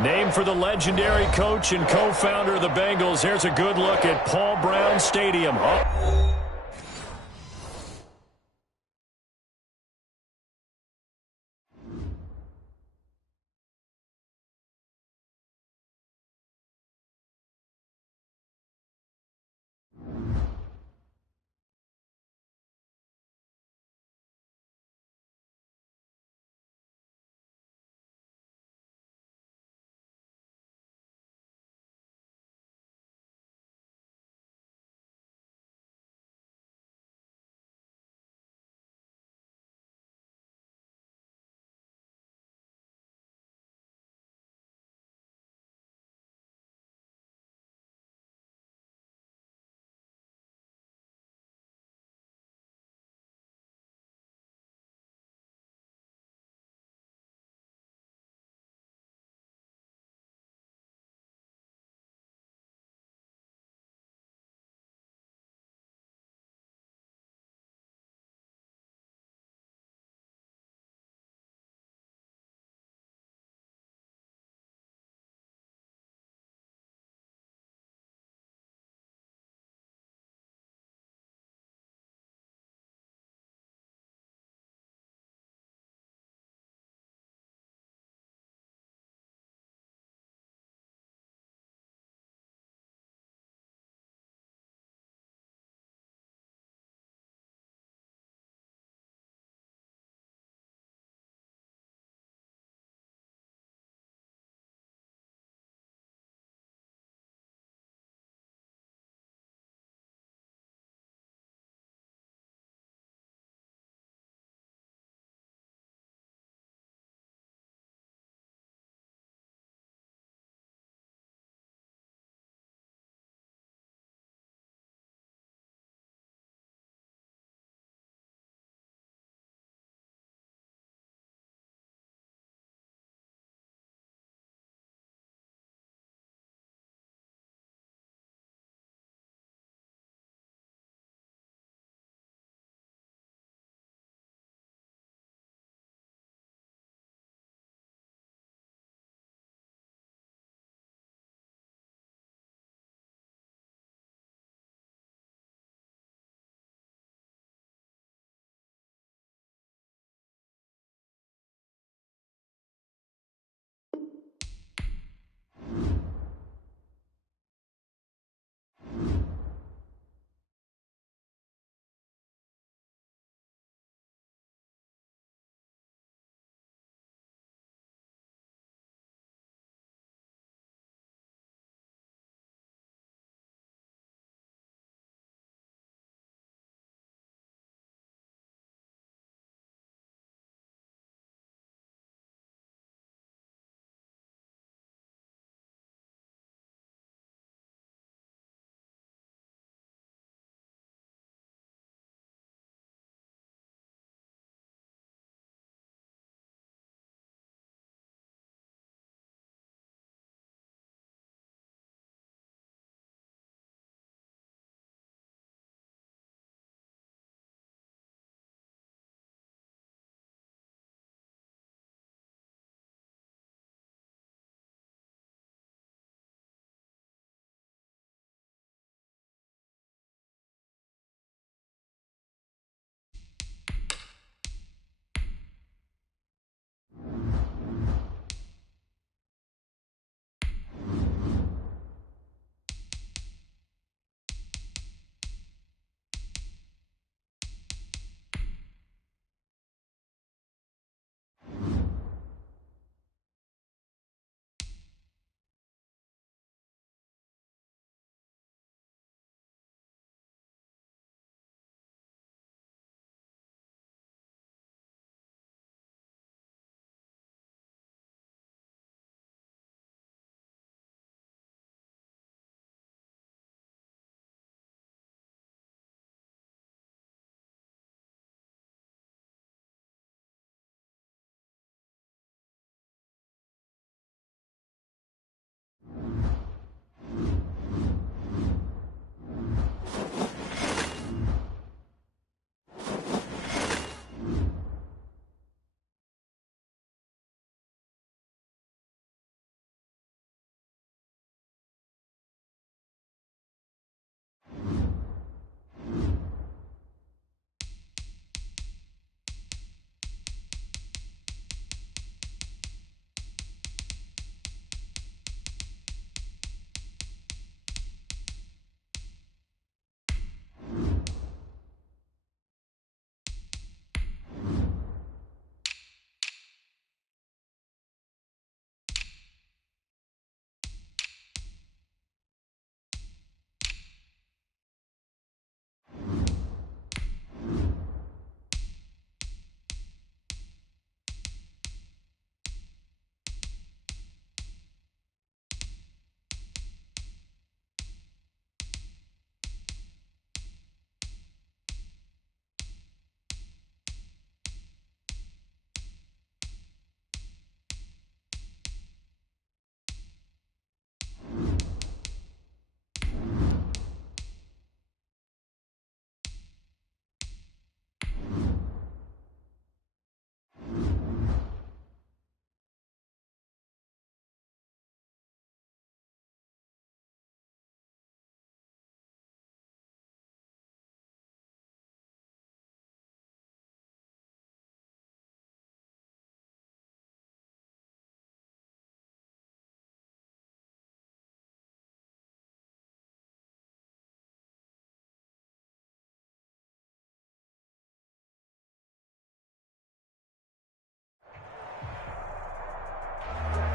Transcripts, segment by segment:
Named for the legendary coach and co-founder of the Bengals, here's a good look at Paul Brown Stadium.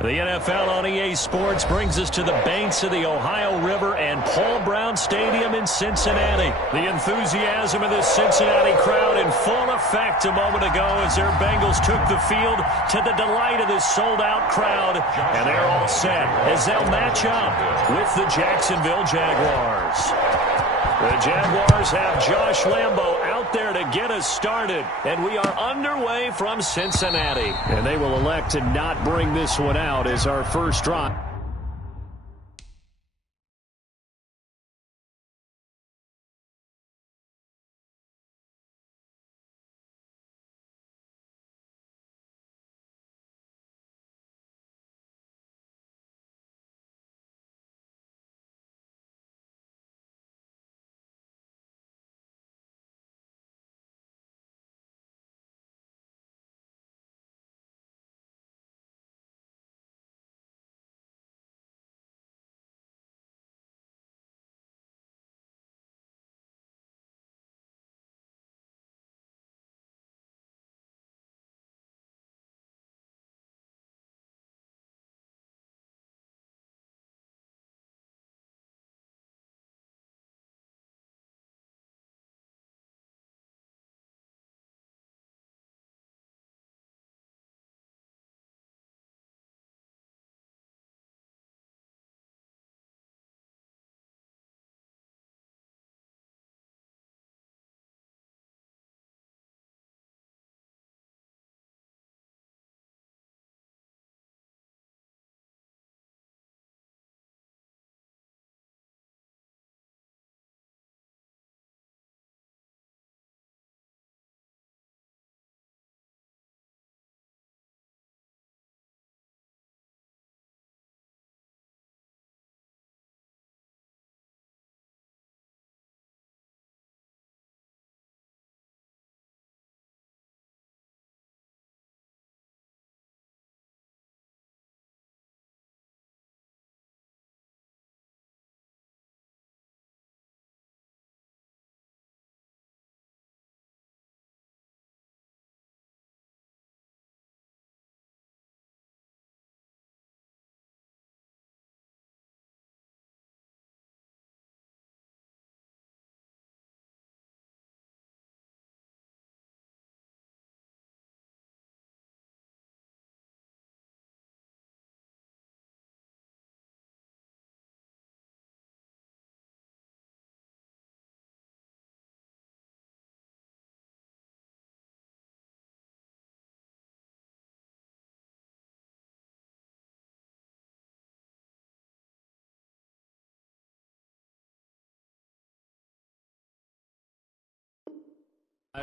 The NFL on EA Sports brings us to the banks of the Ohio River and Paul Brown Stadium in Cincinnati. The enthusiasm of this Cincinnati crowd in full effect a moment ago as their Bengals took the field to the delight of this sold-out crowd. And they're all set as they'll match up with the Jacksonville Jaguars. The Jaguars have Josh Lambo out there to get us started, and we are underway from Cincinnati. And they will elect to not bring this one out as our first drive.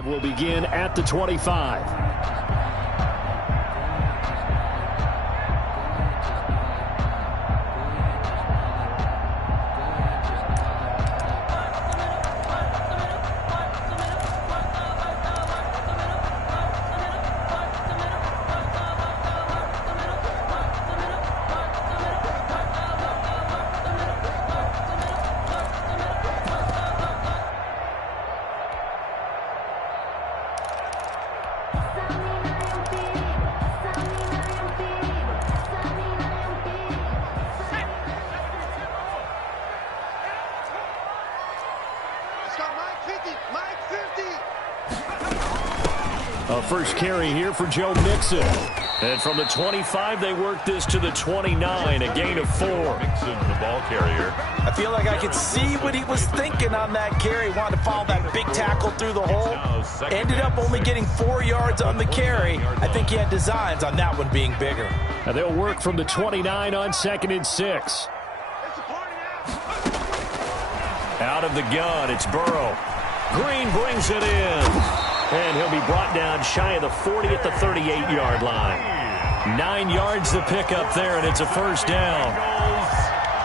Will begin at the 25. First carry here for Joe Mixon. And from the 25, they work this to the 29, a gain of 4. Mixon, the ball carrier. I feel like I could see what he was thinking on that carry. Wanted to follow that big tackle through the hole. Ended up only getting 4 yards on the carry. I think he had designs on that one being bigger. And they'll work from the 29 on 2nd and 6. Out of the gun, it's Burrow. Green brings it in. And he'll be brought down shy of the 40 at the 38-yard line. 9 yards to pick up there, and it's a first down.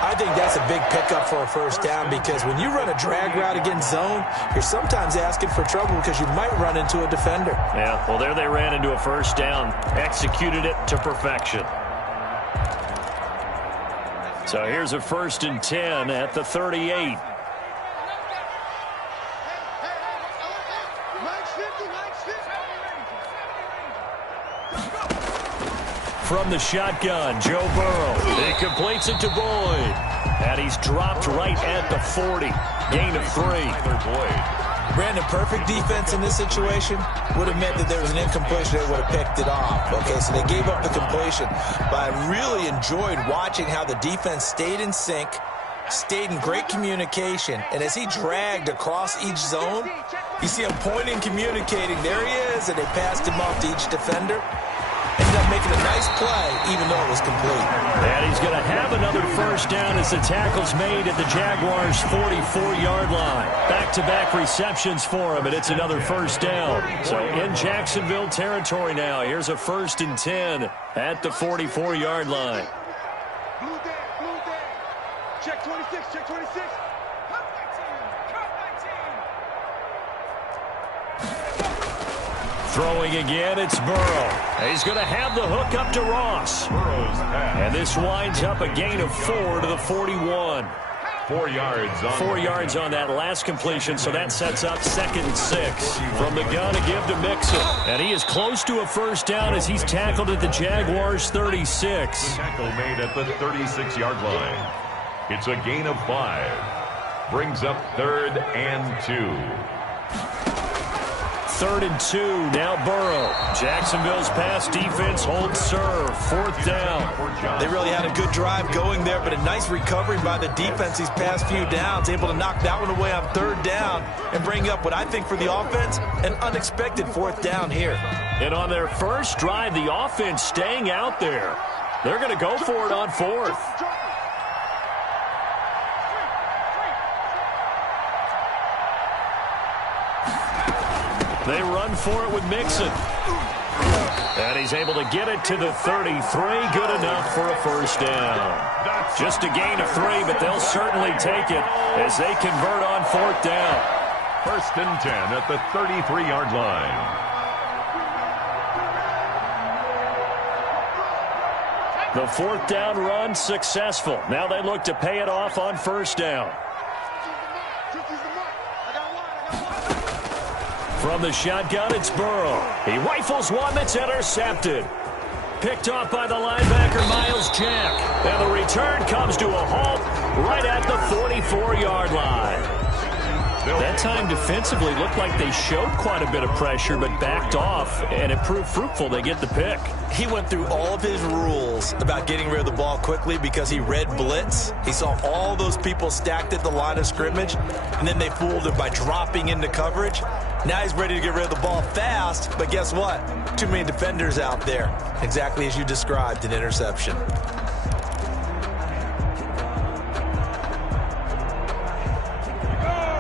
I think that's a big pickup for a first down because when you run a drag route against zone, you're sometimes asking for trouble because you might run into a defender. Yeah, well, there they ran into a first down. Executed it to perfection. So here's a 1st and 10 at the 38. From the shotgun, Joe Burrow. He completes it to Boyd. And he's dropped right at the 40. Gain of 3. Brandon, perfect defense in this situation would have meant that there was an incompletion. They would have picked it off. Okay, so they gave up the completion. But I really enjoyed watching how the defense stayed in sync, stayed in great communication, and as he dragged across each zone, you see him pointing, communicating. There he is, and they passed him off to each defender. Ended up making a nice play, even though it was complete. And he's going to have another first down as the tackle's made at the Jaguars' 44-yard line. Back-to-back receptions for him, and it's another first down. So in Jacksonville territory now. Here's a 1st and 10 at the 44-yard line. Blue day. Check 26, check 26. Cut 19. Throwing again, it's Burrow. He's going to have the hook up to Ross. And this winds up a gain of 4 to the 41. 4 yards on 4 yards on that last completion, so that sets up 2nd and 6. From the gun to give to Mixon. And he is close to a first down as he's tackled at the Jaguars' 36. Tackle made at the 36-yard line. It's a gain of 5. Brings up 3rd and 2. 3rd and 2, now Burrow. Jacksonville's pass defense holds serve. 4th down. They really had a good drive going there, but a nice recovery by the defense these past few downs, able to knock that one away on 3rd down and bring up what I think for the offense, an unexpected 4th down here. And on their first drive, the offense staying out there. They're going to go for it on 4th. They run for it with Mixon. And he's able to get it to the 33. Good enough for a first down. Just a gain of 3, but they'll certainly take it as they convert on 4th down. 1st and 10 at the 33-yard line. The 4th down run successful. Now they look to pay it off on 1st down. From the shotgun, it's Burrow. He rifles one that's intercepted. Picked off by the linebacker, Miles Jack. And the return comes to a halt right at the 44-yard line. That time defensively looked like they showed quite a bit of pressure but backed off, and it proved fruitful. They get the pick. He went through all of his rules about getting rid of the ball quickly because he read blitz. He saw all those people stacked at the line of scrimmage, and then they fooled him by dropping into coverage. Now he's ready to get rid of the ball fast, but guess what? Too many defenders out there. Exactly as you described, an interception.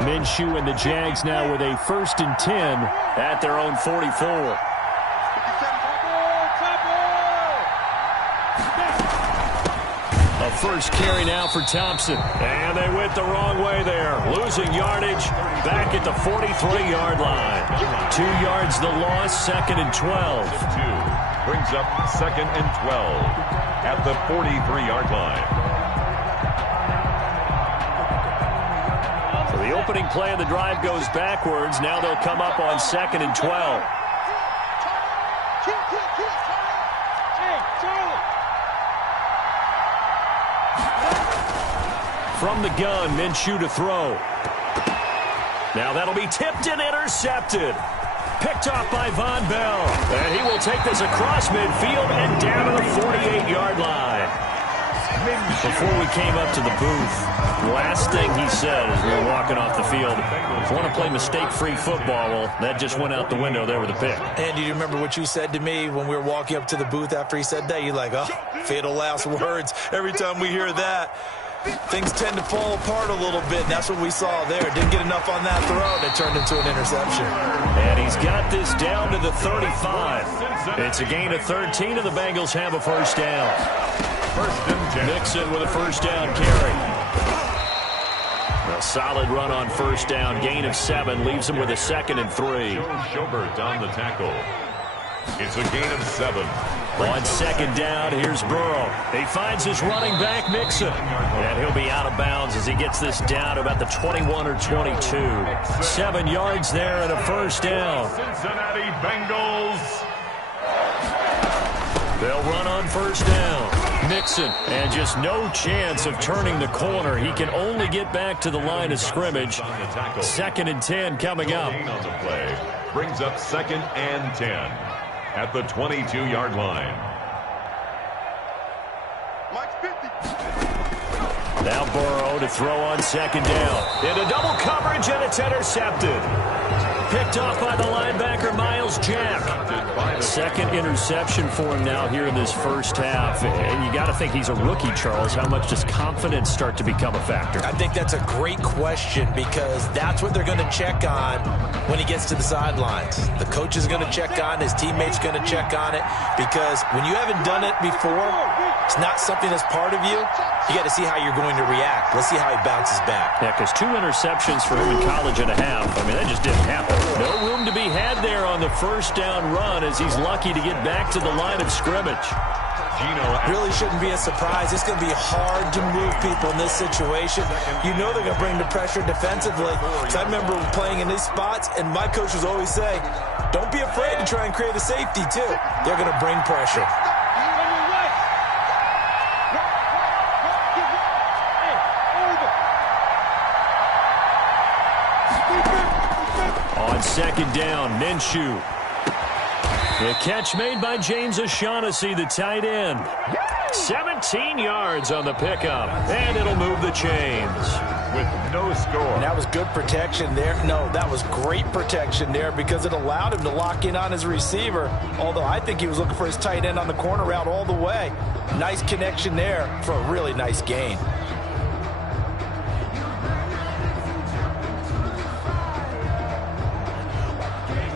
Minshew and the Jags now with a 1st and 10 at their own 44. A first carry now for Thompson. And they went the wrong way there. Losing yardage back at the 43-yard line. 2 yards the loss, 2nd and 12. Brings up 2nd and 12 at the 43-yard line. So the opening play of the drive goes backwards. Now they'll come up on 2nd and 12. From the gun, Minshew to throw. Now that'll be tipped and intercepted. Picked off by Von Bell. And he will take this across midfield and down to the 48-yard line. Before we came up to the booth, last thing he said as we were walking off the field, I want to play mistake-free football. Well, that just went out the window there with a pick. And do you remember what you said to me when we were walking up to the booth after he said that? You're like, oh, fatal last words. Every time we hear that, things tend to fall apart a little bit. And that's what we saw there. Didn't get enough on that throw, and it turned into an interception. And he's got this down to the 35. It's a gain of 13, and the Bengals have a first down. 1st and 10. Nixon with a first down carry. A solid run on 1st down. Gain of 7 leaves him with a 2nd and 3. Joe Schobert on the tackle. It's a gain of 7. On 2nd down, here's Burrow. He finds his running back, Mixon. And he'll be out of bounds as he gets this down to about the 21 or 22. 7 yards there and a first down. Cincinnati Bengals. They'll run on first down. Mixon, and just no chance of turning the corner. He can only get back to the line of scrimmage. 2nd and 10 coming up. On the play brings up 2nd and 10 at the 22-yard line. Now Burrow to throw on 2nd down. Into double coverage, and it's intercepted. Picked off by the linebacker, Miles Jack. 2nd interception for him now here in this first half. And you got to think he's a rookie, Charles. How much does confidence start to become a factor? I think that's a great question because that's what they're going to check on when he gets to the sidelines. The coach is going to check on, his teammates going to check on it, because when you haven't done it before, it's not something that's part of you. You got to see how you're going to react. Let's see how he bounces back. Yeah, because 2 interceptions for him in college and a half. I mean, that just didn't happen. No room to be had there on the first down run as he's lucky to get back to the line of scrimmage. Really shouldn't be a surprise. It's going to be hard to move people in this situation. You know they're going to bring the pressure defensively. So I remember playing in these spots, and my coach was always saying, don't be afraid to try and create a safety, too. They're going to bring pressure. On 2nd down, Minshew. The catch made by James O'Shaughnessy, the tight end. 17 yards on the pickup, and it'll move the chains. With no score. And that was good protection there. No, that was great protection there because it allowed him to lock in on his receiver, although I think he was looking for his tight end on the corner route all the way. Nice connection there for a really nice gain.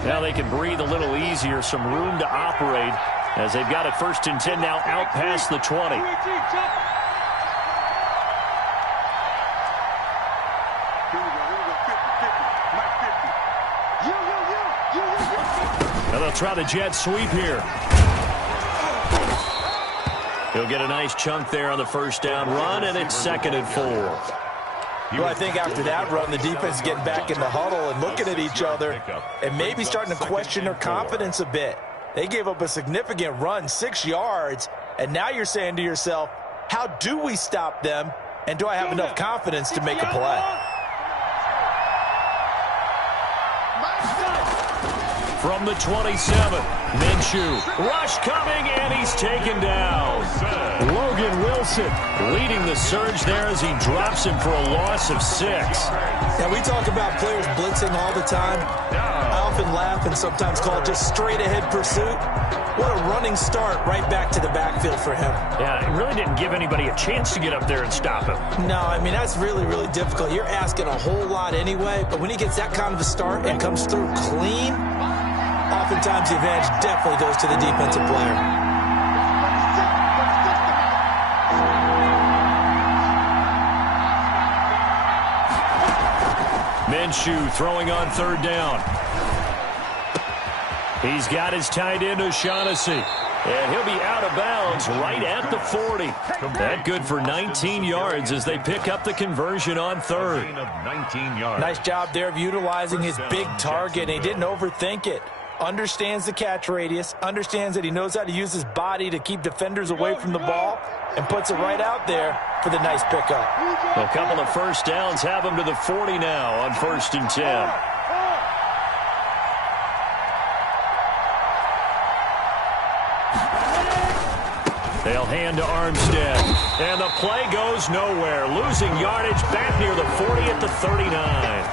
Now they can breathe a little easier, some room to operate as they've got it 1st and 10 now out past the 20. Now they'll try the jet sweep here. He'll get a nice chunk there on the first down run, and it's 2nd and 4. Well, I think after that run, the defense is getting back in the huddle and looking at each other and maybe starting to question their confidence a bit. They gave up a significant run, 6 yards, and now you're saying to yourself, how do we stop them, and do I have enough confidence to make a play? From the 27, Minshew. Rush coming, and he's taken down. Logan Wilson leading the surge there as he drops him for a loss of 6. Now, we talk about players blitzing all the time. I often laugh and sometimes call it just straight-ahead pursuit. What a running start right back to the backfield for him. Yeah, it really didn't give anybody a chance to get up there and stop him. No, I mean, that's really, really difficult. You're asking a whole lot anyway, but when he gets that kind of a start and comes through clean, oftentimes the advantage definitely goes to the defensive player. Minshew throwing on 3rd down. He's got his tight end, O'Shaughnessy. And he'll be out of bounds right at the 40. That good for 19 yards as they pick up the conversion on 3rd. Nice job there of utilizing his big target. He didn't overthink it. Understands the catch radius, understands that he knows how to use his body to keep defenders away from the ball, and puts it right out there for the nice pickup. A couple of first downs have him to the 40 now on 1st and 10. They'll hand to Armstead, and the play goes nowhere. Losing yardage back near the 40 at the 39.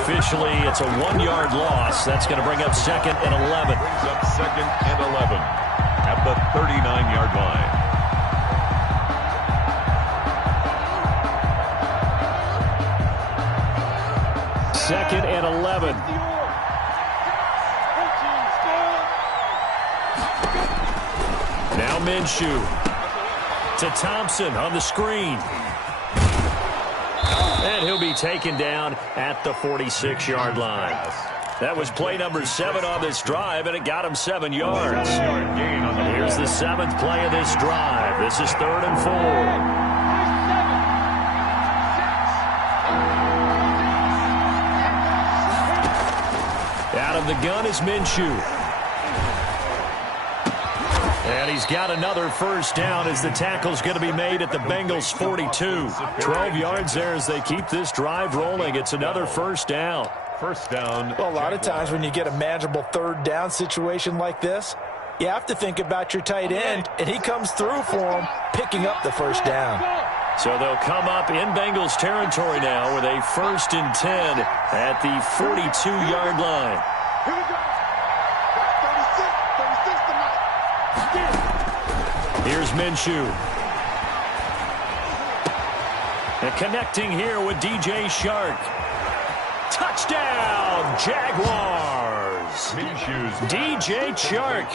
Officially, it's a 1-yard loss. That's going to bring up 2nd and 11. Brings up 2nd and 11 at the 39-yard line. Second and 11. Now Minshew to Thompson on the screen. And he'll be taken down at the 46-yard line. That was play number 7 on this drive, and it got him 7 yards. Here's the 7th play of this drive. This is 3rd and 4. Out of the gun is Minshew. And he's got another first down as the tackle's going to be made at the Bengals 42. 12 yards there as they keep this drive rolling. It's another first down. First down. Well, a lot of times when you get a manageable third down situation like this, you have to think about your tight end, and he comes through for him, picking up the first down. So they'll come up in Bengals territory now with a 1st and 10 at the 42-yard line. Here we go. 36 tonight. Here's Minshew. And connecting here with DJ Shark. Touchdown, Jaguars. DJ Shark,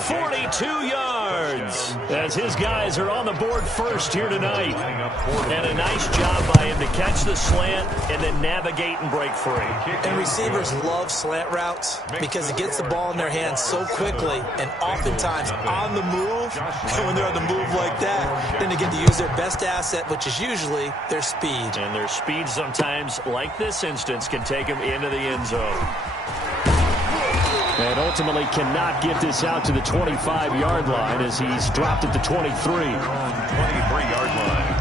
42 yards. As his guys are on the board first here tonight. And a nice job by him to catch the slant and then navigate and break free. And receivers love slant routes because it gets the ball in their hands so quickly and oftentimes on the move. And when they're on the move like that, then they get to use their best asset, which is usually their speed. And their speed sometimes, like this instance, can take them into the end zone. And ultimately cannot get this out to the 25-yard line as he's dropped at the 23. 23-yard line.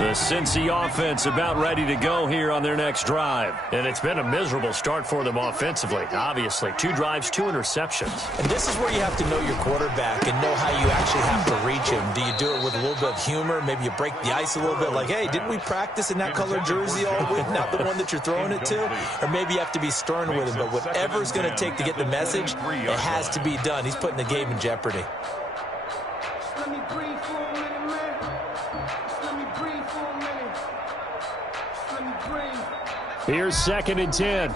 The Cincy offense about ready to go here on their next drive. And it's been a miserable start for them offensively, obviously. 2 drives, 2 interceptions. And this is where you have to know your quarterback and know how you actually have to reach him. Do you do it with a little bit of humor? Maybe you break the ice a little bit like, hey, didn't we practice in that color jersey all week? Not the one that you're throwing it to? Or maybe you have to be stern with him. But whatever it's going to take to get the message, it has to be done. He's putting the game in jeopardy. Let me breathe for a minute, man. Let me breathe for a minute. Let me breathe. Here's 2nd and 10.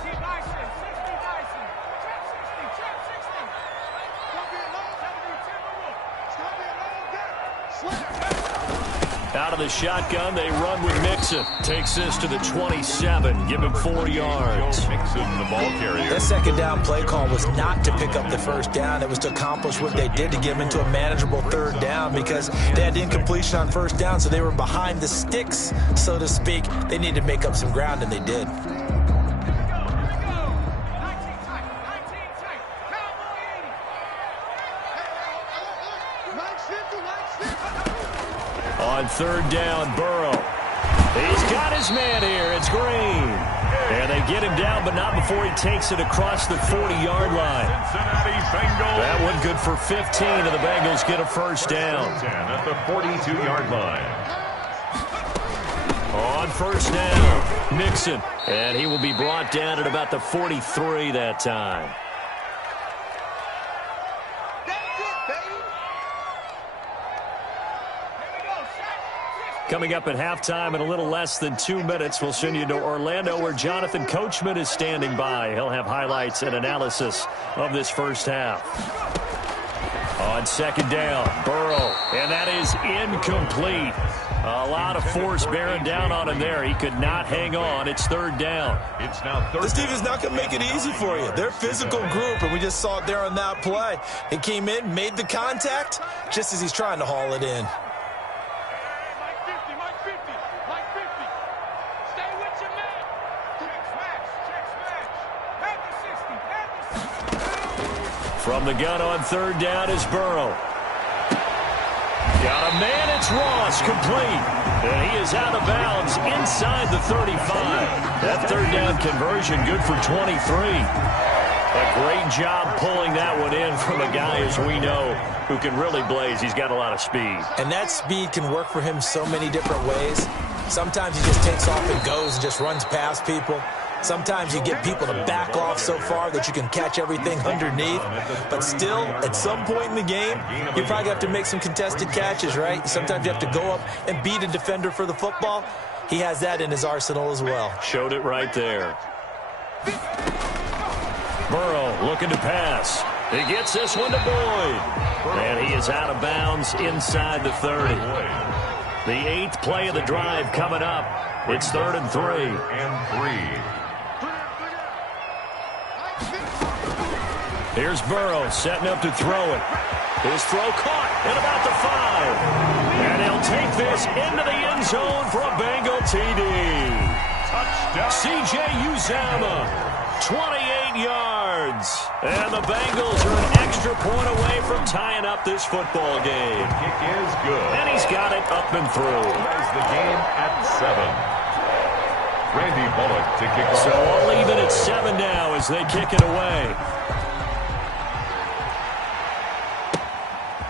Out of the shotgun, they run with Mixon. Takes this to the 27. Give him 4 yards. Mixon, the ball carrier. That second down play call was not to pick up the first down. It was to accomplish what they did to get them into a manageable third down because they had incompletion on first down, so they were behind the sticks, so to speak. They needed to make up some ground, and they did. On 3rd down, Burrow. He's got his man here. It's Green. And they get him down, but not before he takes it across the 40-yard line. Cincinnati Bengals. That one good for 15, and the Bengals get a first down. 10 at the 42-yard line. On first down, Mixon. And he will be brought down at about the 43 that time. Coming up at halftime in a little less than 2 minutes, we'll send you to Orlando where Jonathan Coachman is standing by. He'll have highlights and analysis of this first half. On 2nd down, Burrow, and that is incomplete. A lot of force bearing down on him there. He could not hang on. It's 3rd down. It's now 3rd. This team is not going to make it easy for you. They're a physical group, and we just saw it there on that play. He came in, made the contact, just as he's trying to haul it in. From the gun on 3rd down is Burrow. Got a man, it's Ross, complete. And he is out of bounds inside the 35. That 3rd down conversion good for 23. A great job pulling that one in from a guy, as we know, who can really blaze. He's got a lot of speed. And that speed can work for him so many different ways. Sometimes he just takes off and goes and just runs past people. Sometimes you get people to back off so far that you can catch everything underneath. But still, at some point in the game, you probably have to make some contested catches, right? Sometimes you have to go up and beat a defender for the football. He has that in his arsenal as well. Showed it right there. Burrow looking to pass. He gets this one to Boyd. And he is out of bounds inside the 30. The 8th play of the drive coming up. It's 3rd and 3. And 3. Here's Burrow setting up to throw it. His throw caught at about the 5. And he'll take this into the end zone for a Bengal TD. Touchdown. C.J. Uzomah. 28 yards. And the Bengals are an extra point away from tying up this football game. The kick is good. And he's got it up and through. Ties the game at 7. Randy Bullock to kick off. So all even at 7 now as they kick it away.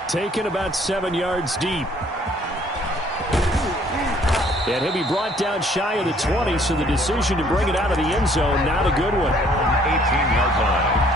Taken about 7 yards deep. And he'll be brought down shy of the 20, so the decision to bring it out of the end zone, not a good one. 18-yard line.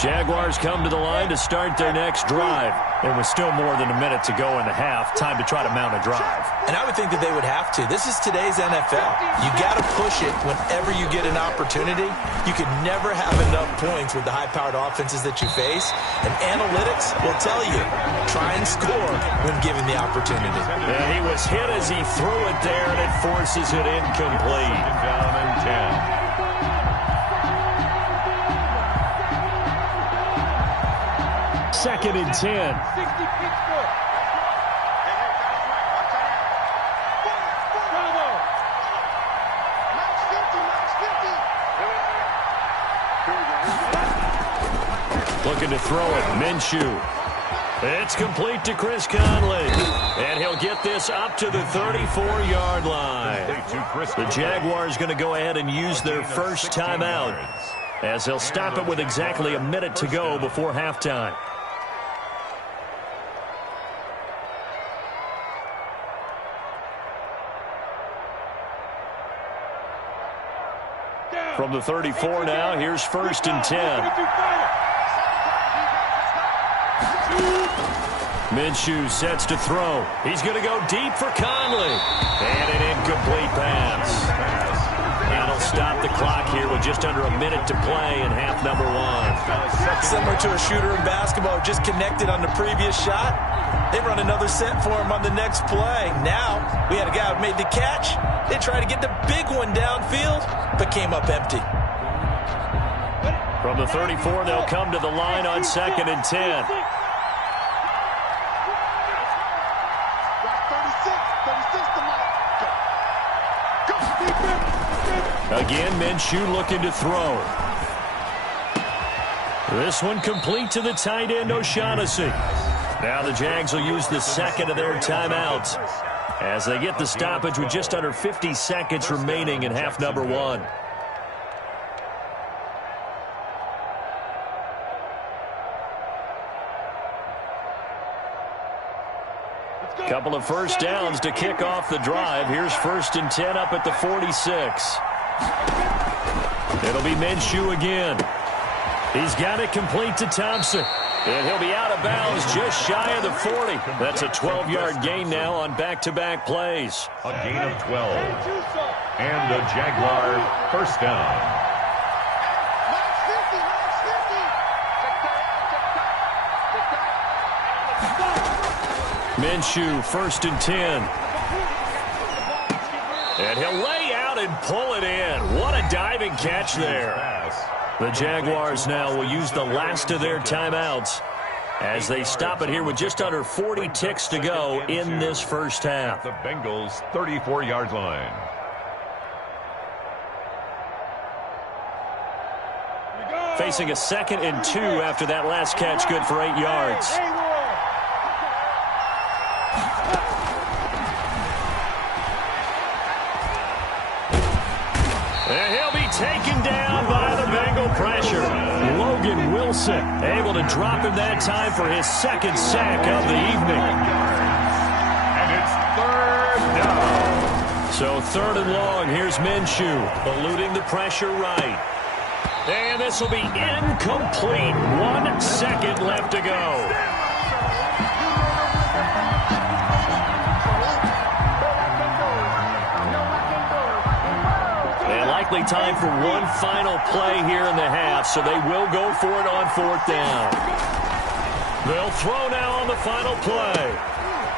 Jaguars come to the line to start their next drive. And with still more than a minute to go in the half, time to try to mount a drive. And I would think that they would have to. This is today's NFL. You got to push it whenever you get an opportunity. You can never have enough points with the high-powered offenses that you face. And analytics will tell you, try and score when given the opportunity. And he was hit as he threw it there, and it forces it incomplete. Down and 10. Second and 10. 60 Pittsburgh. Hey, got us right. Watch out. Bravo. Max 50. Looking to throw it. Minshew. It's complete to Chris Conley. And he'll get this up to the 34-yard line. The Jaguars going to go ahead and use their first timeout, as they'll stop it with exactly a minute to go before halftime. From the 34 now, here's first and 10. Minshew sets to throw. He's going to go deep for Conley. And an incomplete pass. That'll stop the clock here with just under a minute to play in half number 1. Similar to a shooter in basketball, just connected on the previous shot. They run another set for him on the next play. Now, we had a guy who made the catch. They tried to get the big one downfield, but came up empty. From the 34, they'll come to the line on second and 10. Again, Minshew looking to throw. This one complete to the tight end, O'Shaughnessy. Now the Jags will use the second of their timeouts as they get the stoppage with just under 50 seconds remaining in half number 1. Couple of first downs to kick off the drive. Here's first and 10 up at the 46. It'll be Minshew again. He's got it complete to Thompson. And he'll be out of bounds just shy of the 40. That's a 12-yard gain now on back-to-back plays. A gain of 12. And a Jaguar first down. Minshew, first and 10. And he'll lay out and pull it in. What a diving catch there. The Jaguars now will use the last of their timeouts as they stop it here with just under 40 ticks to go in this first half. The Bengals' 34-yard line. Facing a second and 2 after that last catch, good for 8 yards. And he'll be taken down by the Bengal pressure. Logan Wilson able to drop him that time for his second sack of the evening. And it's third down. So third and long, here's Minshew, eluding the pressure right. And this will be incomplete. 1 second left to go. Likely time for one final play here in the half, so they will go for it on fourth down. They'll throw now on the final play.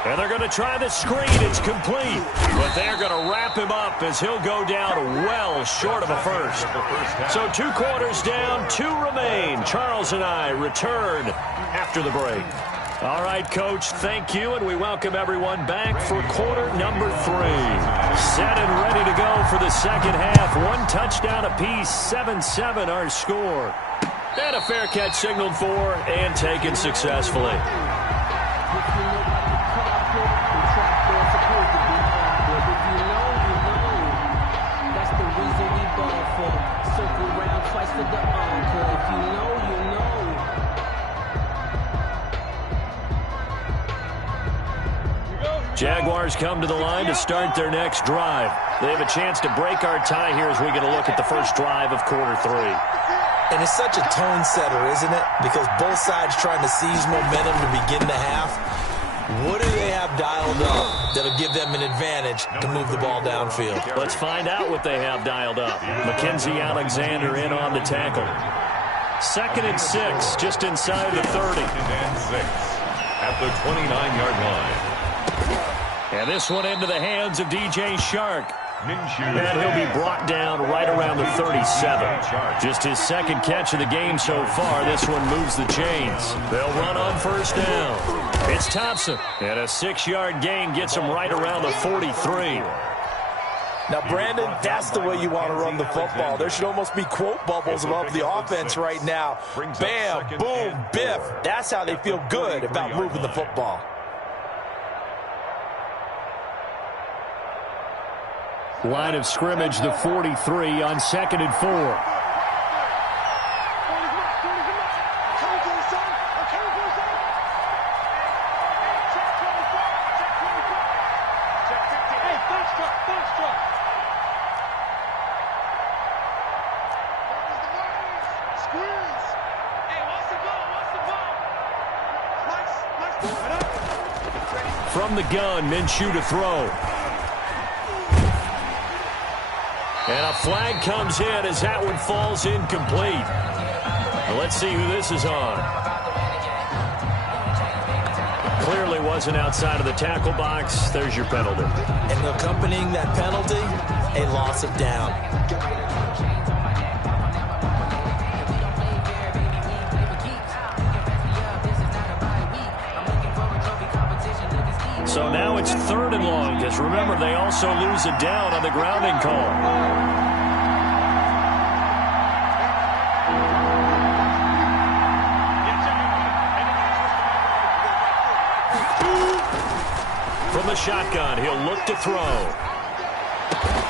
And they're going to try the screen. It's complete. But they're going to wrap him up as he'll go down well short of a first. So 2 quarters down, 2 remain. Charles and I return after the break. All right, Coach, thank you, and we welcome everyone back for quarter number 3. Set and ready to go for the second half. 1 touchdown apiece, 7-7 our score. And a fair catch signaled for and taken successfully. Jaguars come to the line to start their next drive. They have a chance to break our tie here as we get a look at the first drive of quarter 3. And it's such a tone setter, isn't it? Because both sides trying to seize momentum to begin the half. What do they have dialed up that'll give them an advantage to move the ball downfield? Let's find out what they have dialed up. Mackenzie Alexander in on the tackle. 2nd and 6, just inside the 30. 2nd and 6 at the 29-yard line. And this one into the hands of DJ Shark. And he'll be brought down right around the 37. Just his second catch of the game so far. This one moves the chains. They'll run on first down. It's Thompson. And a 6-yard gain gets him right around the 43. Now, Brandon, that's the way you want to run the football. There should almost be quote bubbles above the offense right now. Bam, boom, biff. That's how they feel good about moving the football. Line of scrimmage, the 43 on 2nd and 4. From the gun, Minshew to throw. And a flag comes in as that one falls incomplete. Now let's see who this is on. Clearly wasn't outside of the tackle box. There's your penalty. And accompanying that penalty, a loss of down. So now it's 3rd and long, because remember, they also lose a down on the grounding call. From the shotgun, he'll look to throw.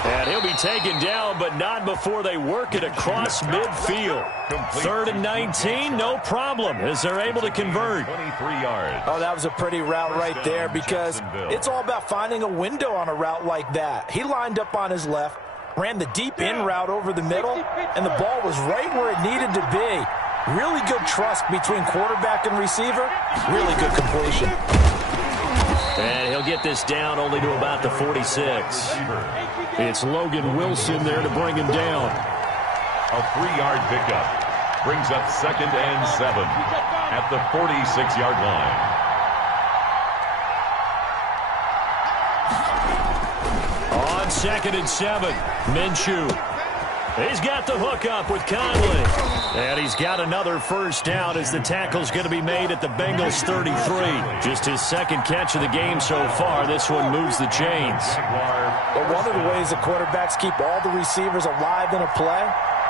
And he'll be taken down, but not before they work it across midfield. 3rd and 19, no problem, as they're able to convert. 23 yards. Oh, that was a pretty route right there, because it's all about finding a window on a route like that. He lined up on his left, ran the deep in route over the middle, and the ball was right where it needed to be. Really good trust between quarterback and receiver. Really good completion. And he'll get this down only to about the 46. It's Logan Wilson there to bring him down. A 3-yard pickup brings up 2nd and 7 at the 46-yard line. On 2nd and 7, Minshew. He's got the hook up with Conley. And he's got another first down as the tackle's going to be made at the Bengals 33. Just his second catch of the game so far. This one moves the chains. But one of the ways the quarterbacks keep all the receivers alive in a play,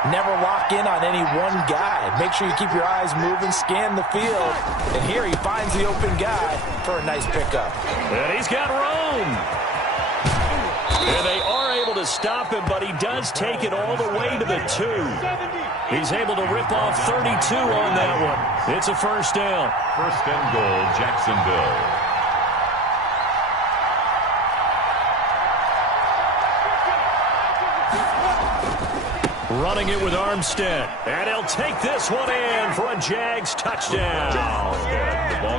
never lock in on any one guy. Make sure you keep your eyes moving, scan the field. And here he finds the open guy for a nice pickup. And he's got room. And they are able to stop him, but he does take it all the way to the 2. He's able to rip off 32 on that one. It's a first down. 1st and goal, Jacksonville. Running it with Armstead. And he'll take this one in for a Jags touchdown.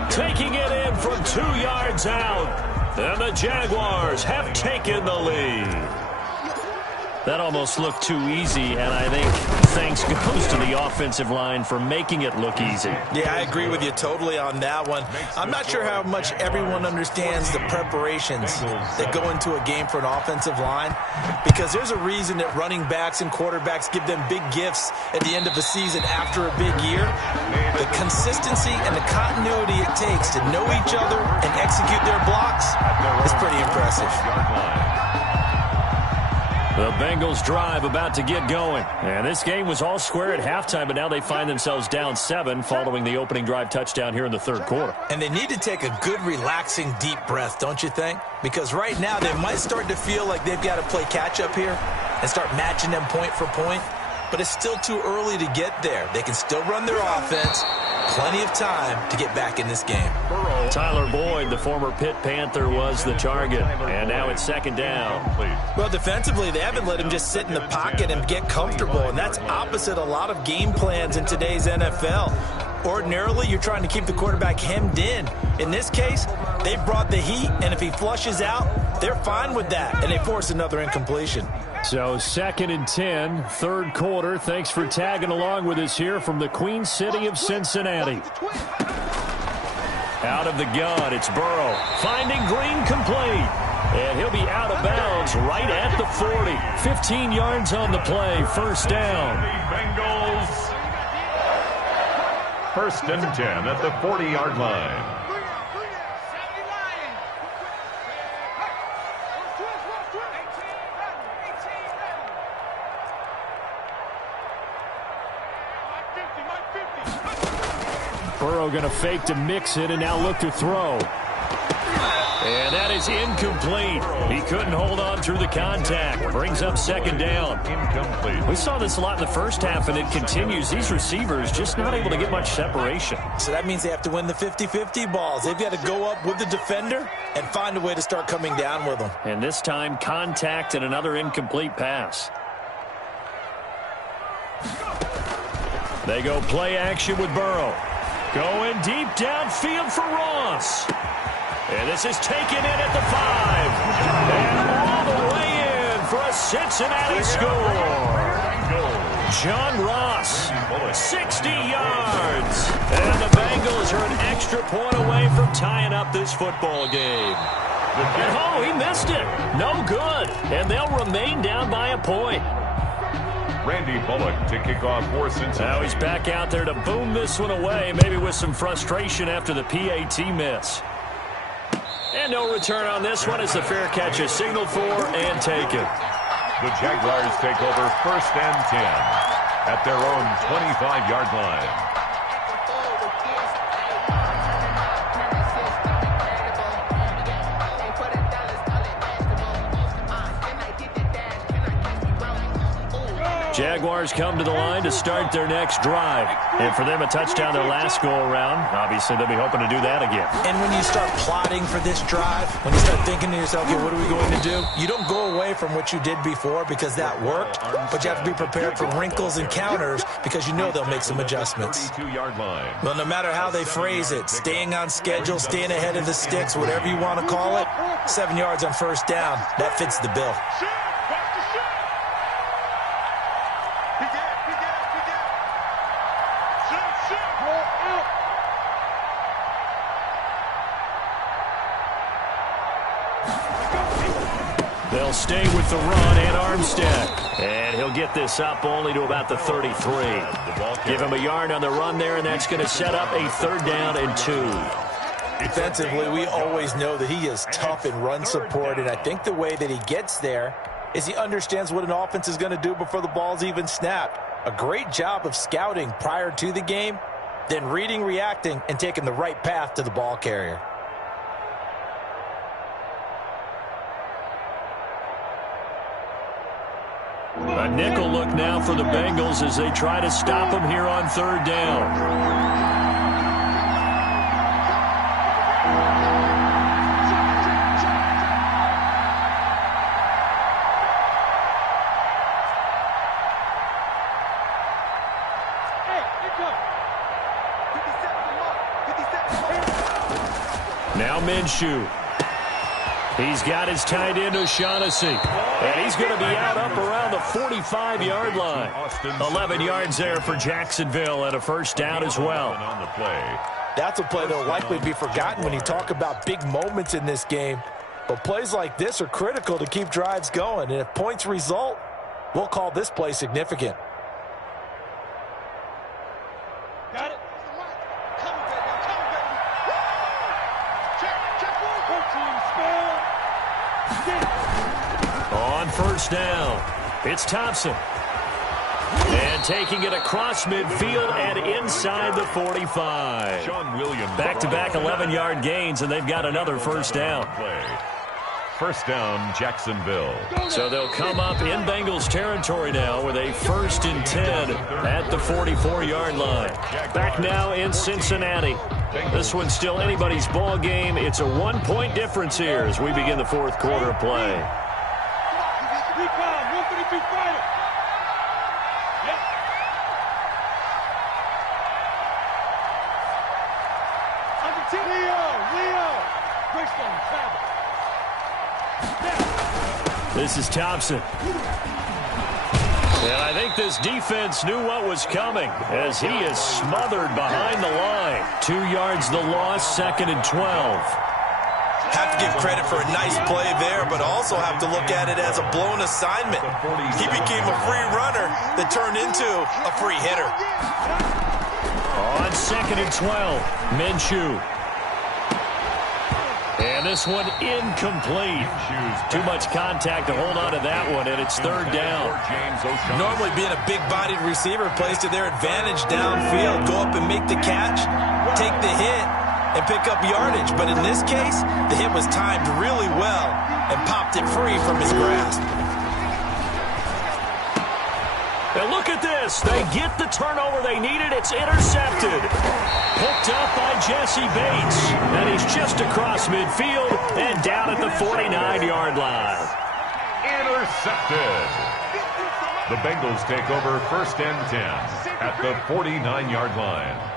Taking it in from 2 yards out. And the Jaguars have taken the lead. That almost looked too easy, and I think thanks goes to the offensive line for making it look easy. Yeah, I agree with you totally on that one. I'm not sure how much everyone understands the preparations that go into a game for an offensive line, because there's a reason that running backs and quarterbacks give them big gifts at the end of the season after a big year. The consistency and the continuity it takes to know each other and execute their blocks is pretty impressive. The Bengals drive about to get going. And this game was all square at halftime, but now they find themselves down 7 following the opening drive touchdown here in the third quarter. And they need to take a good, relaxing, deep breath, don't you think? Because right now they might start to feel like they've got to play catch-up here and start matching them point for point. But it's still too early to get there. They can still run their offense. Plenty of time to get back in this game. Tyler Boyd, the former Pitt Panther, was the target. And now it's second down. Well, defensively, they haven't let him just sit in the pocket and get comfortable. And that's opposite a lot of game plans in today's NFL. Ordinarily, you're trying to keep the quarterback hemmed in. In this case, they brought the heat, and if he flushes out, they're fine with that, and they force another incompletion. So 2nd and 10, third quarter. Thanks for tagging along with us here from the Queen City of Cincinnati. Out of the gun, it's Burrow. Finding Green complete. And he'll be out of bounds right at the 40. 15 yards on the play, first down. Bengals. 1st and 10 at the 40-yard line. Burrow going to fake to mix it and now look to throw. And that is incomplete. He couldn't hold on through the contact. Brings up second down. Incomplete. We saw this a lot in the first half, and it continues. These receivers just not able to get much separation. So that means they have to win the 50-50 balls. They've got to go up with the defender and find a way to start coming down with them. And this time, contact and another incomplete pass. They go play action with Burrow. Going deep downfield for Ross. And this is taken in at the 5. And all the way in for a Cincinnati score. John Ross, 60 yards. And the Bengals are an extra point away from tying up this football game. And oh, he missed it. No good. And they'll remain down by a point. Randy Bullock to kick off for Cincinnati. Now he's back out there to boom this one away, maybe with some frustration after the PAT miss. And no return on this one as the fair catch is signaled for and taken. The Jaguars take over 1st and 10 at their own 25-yard line. Jaguars come to the line to start their next drive. And for them, a touchdown their last go-around. Obviously, they'll be hoping to do that again. And when you start plotting for this drive, when you start thinking to yourself, okay, what are we going to do? You don't go away from what you did before because that worked, but you have to be prepared for wrinkles and counters because you know they'll make some adjustments. 32-yard line. Well, no matter how they phrase it, staying on schedule, staying ahead of the sticks, whatever you want to call it, 7 yards on first down, that fits the bill. They'll stay with the run and Armstead. And he'll get this up only to about the 33. Give him a yard on the run there, and that's going to set up a 3rd down and 2. Defensively, we always know that he is tough in run support, and I think the way that he gets there is he understands what an offense is going to do before the ball's even snapped. A great job of scouting prior to the game, then reading, reacting, and taking the right path to the ball carrier. A nickel look now for the Bengals as they try to stop him here on 3rd down. Now Minshew. He's got his tight end O'Shaughnessy. And he's going to be out up around the 45-yard line. 11 yards there for Jacksonville and a first down as well. That's a play that will likely be forgotten when you talk about big moments in this game. But plays like this are critical to keep drives going. And if points result, we'll call this play significant. Got it. first down. It's Thompson. And taking it across midfield and inside the 45. Sean Williams. Back-to-back 11-yard gains, and they've got another first down. First down, Jacksonville. So they'll come up in Bengals territory now with a 1st and 10 at the 44-yard line. Back now in Cincinnati. This one's still anybody's ball game. It's a 1-point difference here as we begin the fourth quarter of play. This is Thompson. And I think this defense knew what was coming as he is smothered behind the line. 2 yards the loss, 2nd and 12. Have to give credit for a nice play there, but also have to look at it as a blown assignment. He became a free runner that turned into a free hitter. On 2nd and 12, Minshew. And this one incomplete. Too much contact to hold on to that one, and it's 3rd down. Normally being a big-bodied receiver plays to their advantage downfield. Go up and make the catch, take the hit, and pick up yardage. But in this case, the hit was timed really well and popped it free from his grasp. And look at this. They get the turnover they needed. It's intercepted. Picked up by Jesse Bates. And he's just across midfield and down at the 49-yard line. Intercepted. The Bengals take over 1st and 10 at the 49-yard line.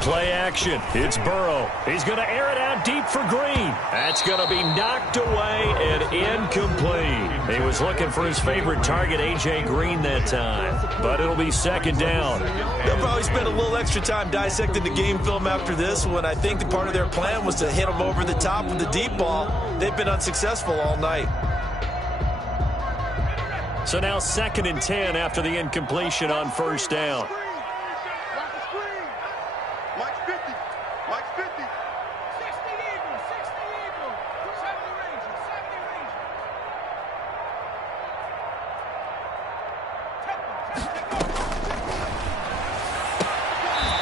Play action. It's Burrow. He's going to air it out deep for Green. That's going to be knocked away and incomplete. He was looking for his favorite target, A.J. Green, that time. But it'll be 2nd down. They'll probably spend a little extra time dissecting the game film after this one. I think the part of their plan was to hit him over the top with the deep ball. They've been unsuccessful all night. So now 2nd and 10 after the incompletion on 1st down.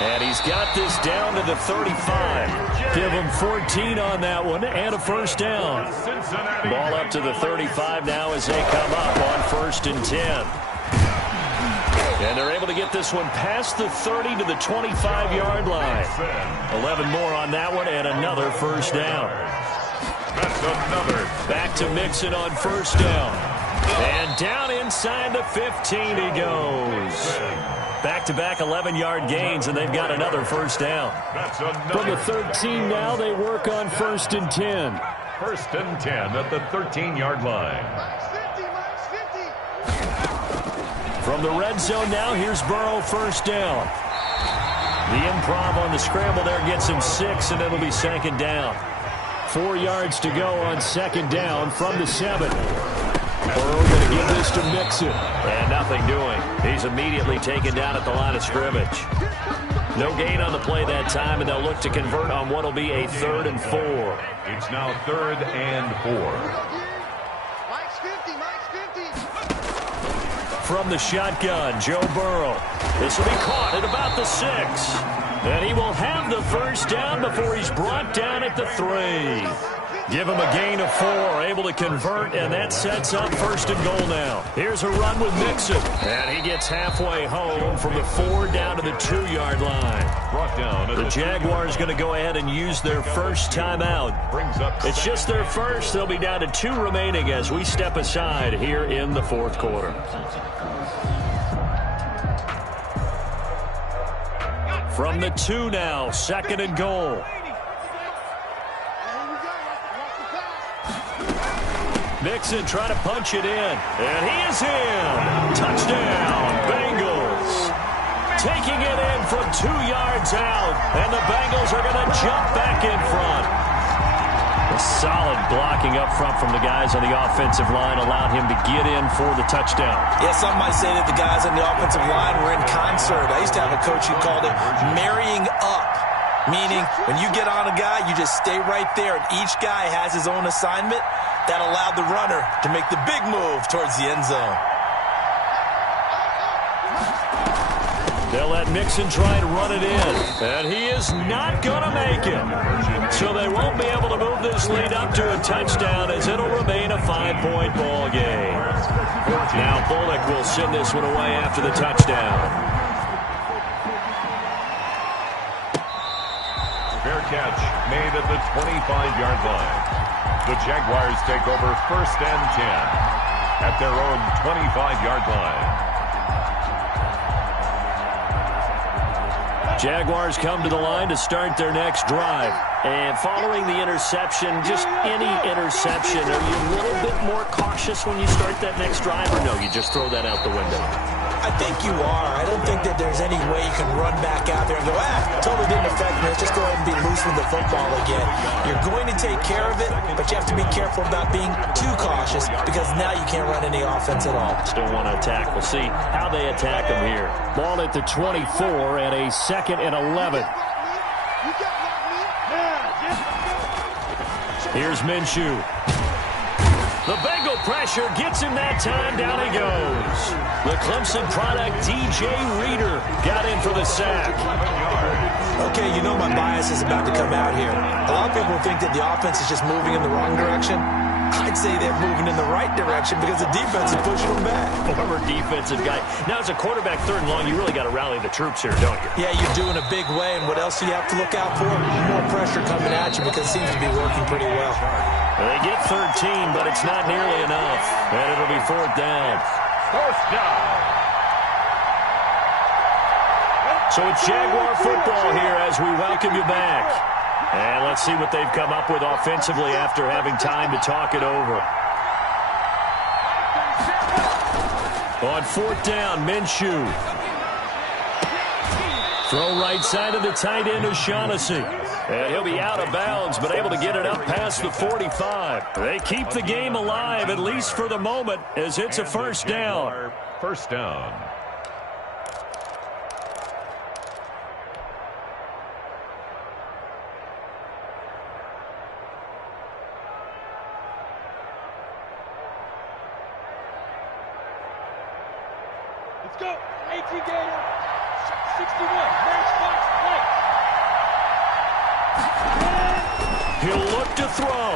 And he's got this down to the 35. Give him 14 on that one and a 1st down. Ball up to the 35 now as they come up on 1st and 10. And they're able to get this one past the 30 to the 25-yard line. 11 more on that one and another 1st down. That's another. Back to Mixon on 1st down. And down inside the 15 he goes. Back-to-back 11-yard gains, and they've got another 1st down. From the 13 now, they work on 1st and 10. 1st and 10 at the 13-yard line. From the red zone now, here's Burrow, 1st down. The improv on the scramble there gets him 6, and it'll be 2nd down. 4 yards to go on 2nd down from the 7. Burrow going to give this to Mixon. And nothing doing. He's immediately taken down at the line of scrimmage. No gain on the play that time, and they'll look to convert on what will be a 3rd and 4. It's now 3rd and 4. From the shotgun, Joe Burrow. This will be caught at about the 6. And he will have the 1st down before he's brought down at the 3. Give him a gain of 4, able to convert, and that sets up 1st and goal now. Here's a run with Mixon, and he gets halfway home from the 4 down to the 2-yard line. Brought down. The Jaguars going to go ahead and use their 1st timeout. It's just their 1st. They'll be down to 2 remaining as we step aside here in the 4th quarter. From the 2 now, 2nd and goal. Mixon trying to punch it in, and he is in. Touchdown, Bengals. Taking it in from 2 yards out, and the Bengals are going to jump back in front. A solid blocking up front from the guys on the offensive line allowed him to get in for the touchdown. Yeah, some might say that the guys on the offensive line were in concert. I used to have a coach who called it marrying up, meaning when you get on a guy, you just stay right there, and each guy has his own assignment. That allowed the runner to make the big move towards the end zone. They'll let Mixon try and run it in, and he is not going to make it. So they won't be able to move this lead up to a touchdown as it'll remain a 5-point ball game. Now Bullock will send this one away after the touchdown. Fair catch made at the 25-yard line. The Jaguars take over 1st and 10 at their own 25-yard line. Jaguars come to the line to start their next drive. And following the interception, just any interception, are you a little bit more cautious when you start that next drive, or no, you just throw that out the window? I think you are. I don't think that there's any way you can run back out there and go, totally didn't affect me. Let's just go ahead and be loose with the football again. You're going to take care of it, but you have to be careful about being too cautious because now you can't run any offense at all. Still want to attack. We'll see how they attack them here. Ball at the 24 and a 2nd and 11. Here's Minshew. The Bengal pressure gets him that time. Down he goes. The Clemson product, DJ Reader, got in for the sack. Okay, you know my bias is about to come out here. A lot of people think that the offense is just moving in the wrong direction. I'd say they're moving in the right direction because the defense is pushing them back. Former defensive guy. Now, as a quarterback 3rd and long, you really got to rally the troops here, don't you? Yeah, you're doing a big way, and what else do you have to look out for? More pressure coming at you because it seems to be working pretty well. They get 13, but it's not nearly enough. And it'll be 4th down. 4th down. So it's Jaguar football here as we welcome you back. And let's see what they've come up with offensively after having time to talk it over. On 4th down, Minshew. Throw right side of the tight end, O'Shaughnessy. And he'll be out of bounds, but able to get it up past the 45. They keep the game alive, at least for the moment, as it's a 1st down. 1st down. Let's go. 18 Gator. 61. Match box play. He'll look to throw.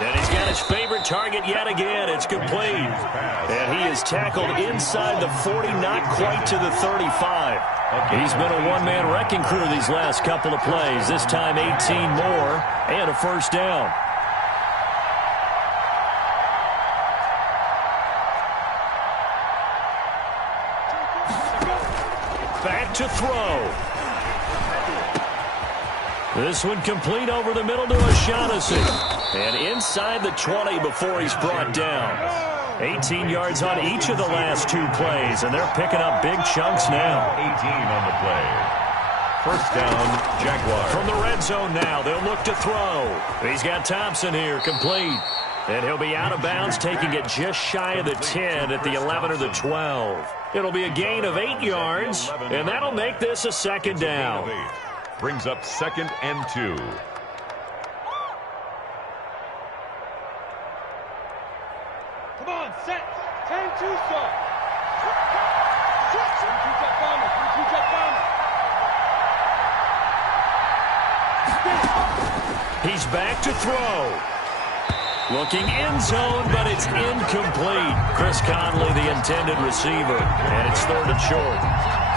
And he's got his favorite target yet again. It's complete. And he is tackled inside the 40, not quite to the 35. He's been a one-man wrecking crew these last couple of plays. This time 18 more and a 1st down. Back to throw. This one complete over the middle to O'Shaughnessy. And inside the 20 before he's brought down. 18 yards on each of the last 2 plays, and they're picking up big chunks now. 18 on the play. 1st down, Jaguars. From the red zone now, they'll look to throw. He's got Thompson here, complete. And he'll be out of bounds, taking it just shy of the 10 at the 11 or the 12. It'll be a gain of 8 yards, and that'll make this a 2nd down. Brings up 2nd and 2. Come on, set. 10-2 start. Retreat bombers. Retreat bombers. He's back to throw. Looking end zone, but it's incomplete. Chris Conley, the intended receiver, and it's 3rd and short.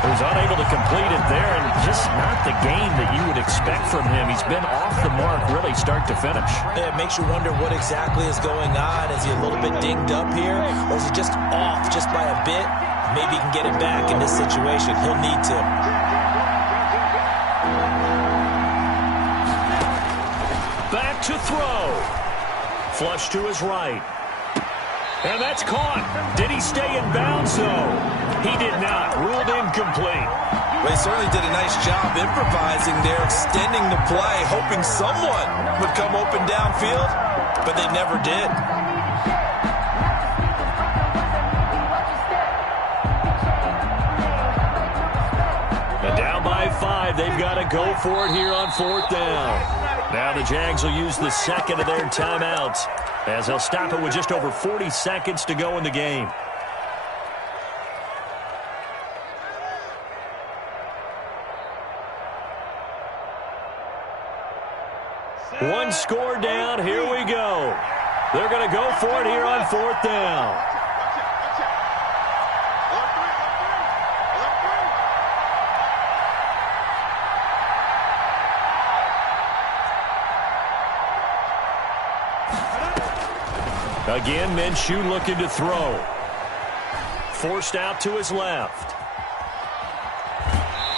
He was unable to complete it there, and just not the game that you would expect from him. He's been off the mark really start to finish. Yeah, it makes you wonder what exactly is going on. Is he a little bit dinged up here, or is he just off just by a bit? Maybe he can get it back in this situation. He'll need to. Back to throw. Flush to his right. And that's caught. Did he stay in bounds, though? He did not. Ruled incomplete. Well, he certainly did a nice job improvising there, extending the play, hoping someone would come open downfield, but they never did. And down by 5, they've got to go for it here on 4th down. Now the Jags will use the second of their timeouts as they'll stop it with just over 40 seconds to go in the game. One score down, here we go. They're going to go for it here on 4th down. Again, Minshew looking to throw. Forced out to his left.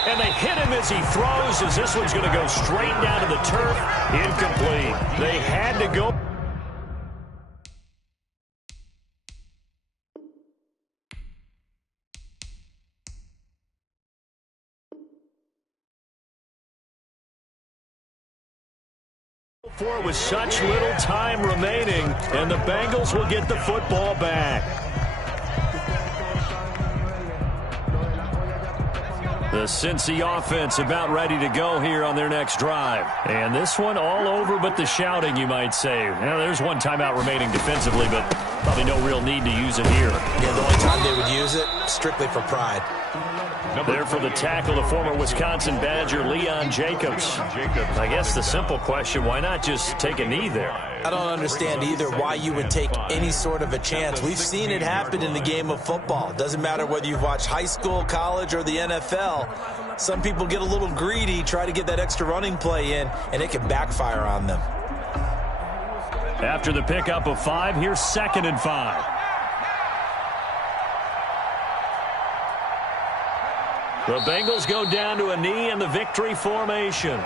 And they hit him as he throws, as this one's going to go straight down to the turf. Incomplete. They had to go. For with such little time remaining, and the Bengals will get the football back. The Cincy offense about ready to go here on their next drive. And this one all over but the shouting, you might say. Now, there's one timeout remaining defensively, but probably no real need to use it here. Yeah, the only time they would use it, strictly for pride. There for the tackle, the former Wisconsin Badger, Leon Jacobs. I guess the simple question, why not just take a knee there? I don't understand either why you would take any sort of a chance. We've seen it happen in the game of football. Doesn't matter whether you've watched high school, college, or the NFL. Some people get a little greedy, try to get that extra running play in, and it can backfire on them. After the pickup of 5, here's 2nd and 5. The Bengals go down to a knee in the victory formation.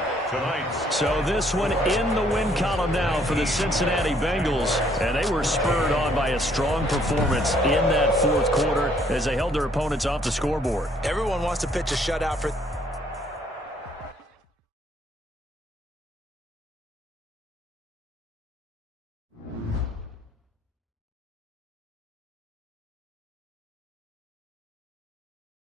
So this one in the win column now for the Cincinnati Bengals. And they were spurred on by a strong performance in that 4th quarter as they held their opponents off the scoreboard. Everyone wants to pitch a shutout for